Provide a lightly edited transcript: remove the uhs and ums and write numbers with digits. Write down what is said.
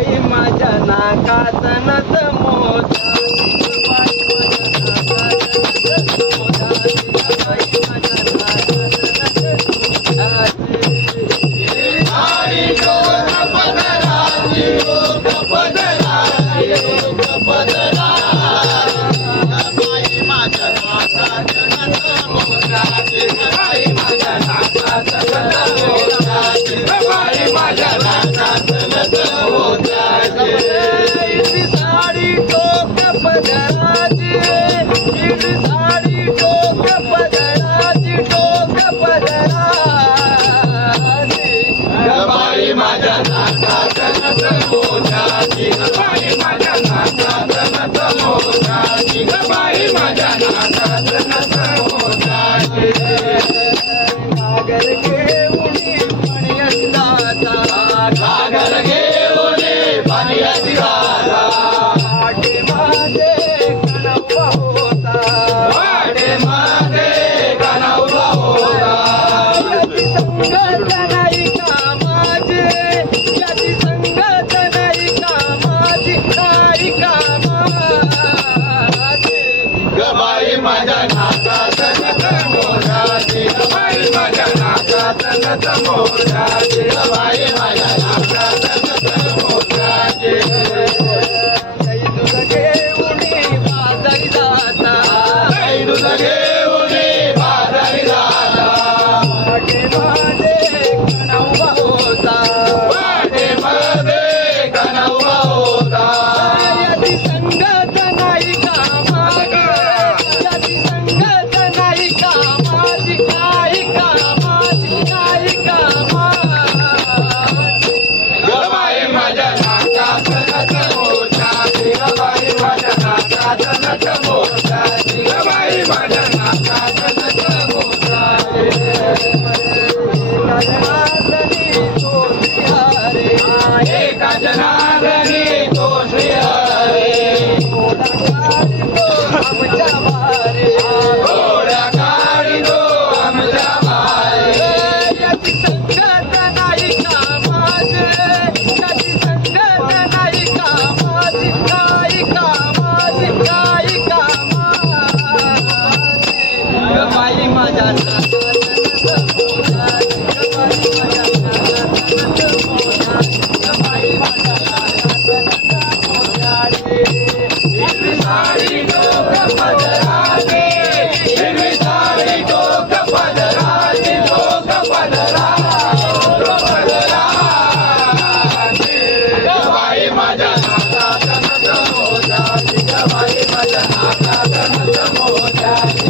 बाई माझ्या नाकात नथ मोजाची बाई माझ्या नाकात नथ मोजाची बाई माझ्या नाकात नथ मोजाची साडी डोक पदराची डोक पदराची डोक पदराची बाई माझ्या नाकात नथ मोजाची बाई माझ्या नाकात नथ मोजाची बाई माझ्या नाकात नथ मोजाची हिरवी साडी डोक पदराची हिरवी साडी डोक पदराची डोक पदराची बाई माझ्या नाकात नथ मोजाची बाई माझ्या नाकात नथ मोजाची बाई माझ्या नाकात नथ मोजाची घागर घेऊनी पाणी असताता घागर घेऊनी पाणी असताता वाटे माझे कणवा होता वाटे माझे कणवा होता याची संगत नाही का माझे याची संगत नाही का माझी नाही का माझी गबाई माझ्या नाकात नथ मोजाची गबाई माझ्या नाकात नथ मोजाची गबाई माझ्या नाकात नथ मोजाची गाई दूध घेऊनी बाजारी जाता गाई दूध घेऊनी बाजारी जाता वाटे माझे कणवा होता वाटे माझे कणवा होता याची संगत नाही का माझी याची संगत नाही का माझी नाही का माझी नाही का माझी गबाई माझ्या नाकात नथ मोजाची गबाई माझ्या नाकात नथ मोजाची गबाई माझ्या नाकात नथ मोजाची एका जनार्दनी तो श्रीहरी आमच्या भारी घोड्या काढी तो आमच्या भारी याची संगत नाही का माझे याची संगत नाही का माझी नाही का माझी नाही का माझी गबाई माझ्या नाकात नथ मोजाची गबाई माझ्या नाकात नथ मोजाची गबाई माझ्या नाकात नथ मोजाची हिरवी साडी डोक पदराची हिरवी साडी डोक पदराची डोक पदराची गबाई माझ्या नाकात नथ मोजाची गबाई माझ्या नाकात नथ मोजाची